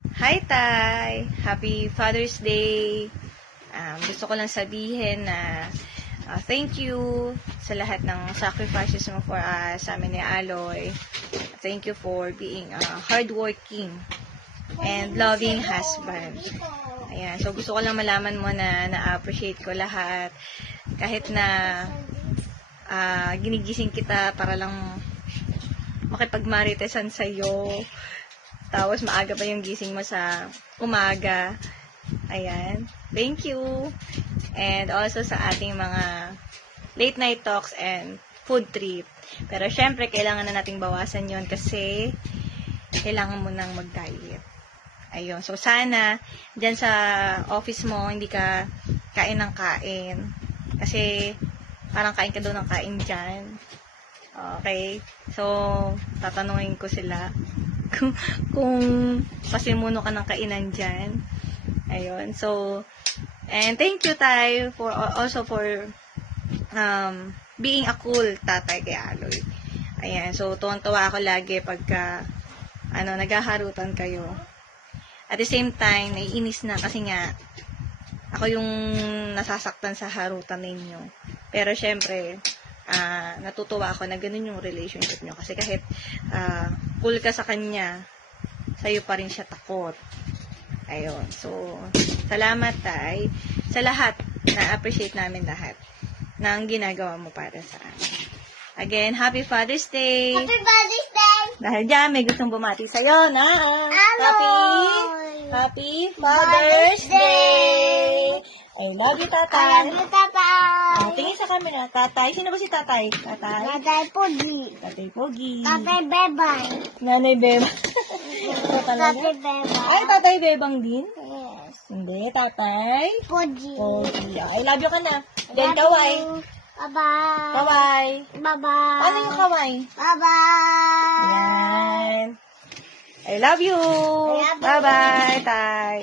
Hi, Tay! Happy Father's Day! Gusto ko lang sabihin na thank you sa lahat ng sacrifices mo for us, sa amin ni Aloy. Thank you for being a hardworking and loving husband. Ayan. So, gusto ko lang malaman mo na na-appreciate ko lahat. Kahit na ginigising kita para lang makipagmaritesan sa'yo. Tapos, maaga pa yung gising mo sa umaga. Ayan. Thank you. And also sa ating mga late night talks and food trip. Pero, syempre, kailangan na nating bawasan yon kasi kailangan mo nang mag-diet. Ayun. So, sana, dyan sa office mo, hindi ka kain ng kain. Kasi, parang kain ka daw ng kain dyan. Okay? So, tatanungin ko sila kung pasimuno ka ng kainan dyan. Ayun. So, and thank you, Tay, for also for being a cool tatay kay Aloy. Ayan. So, tuwang-tuwa ako lagi pagka naghaharutan kayo. At the same time, naiinis na kasi nga ako yung nasasaktan sa harutan ninyo. Pero syempre, natutuwa ako na ganun yung relationship nyo. Kasi kahit cool ka sa kanya, sa'yo pa rin siya takot. Ayun. So, salamat, Tay. Sa lahat, na-appreciate namin lahat ng ginagawa mo para sa amin. Again, Happy Father's Day! Happy Father's Day! Dahil dyan, may gustong bumati sa'yo na Aloy! Happy Father's Day! I love you, I Tatay. love you, Tatay! Tingin sa camera. Tatay. Sino ba si Tatay? Tatay? Tatay Pogi! Tatay Pogi. Tatay Bebang! Nanay Bebang. Ito talaga? Tatay Bebang! Ay, Tatay Bebang din? Yes! Hindi, Tatay. Pogi! Pogi. I love you ka na. Then, kaway. Bye-bye! Kaway. Bye-bye! Ano yung kaway? Bye-bye! Yan. I love you. I love you. Bye-bye, Tay.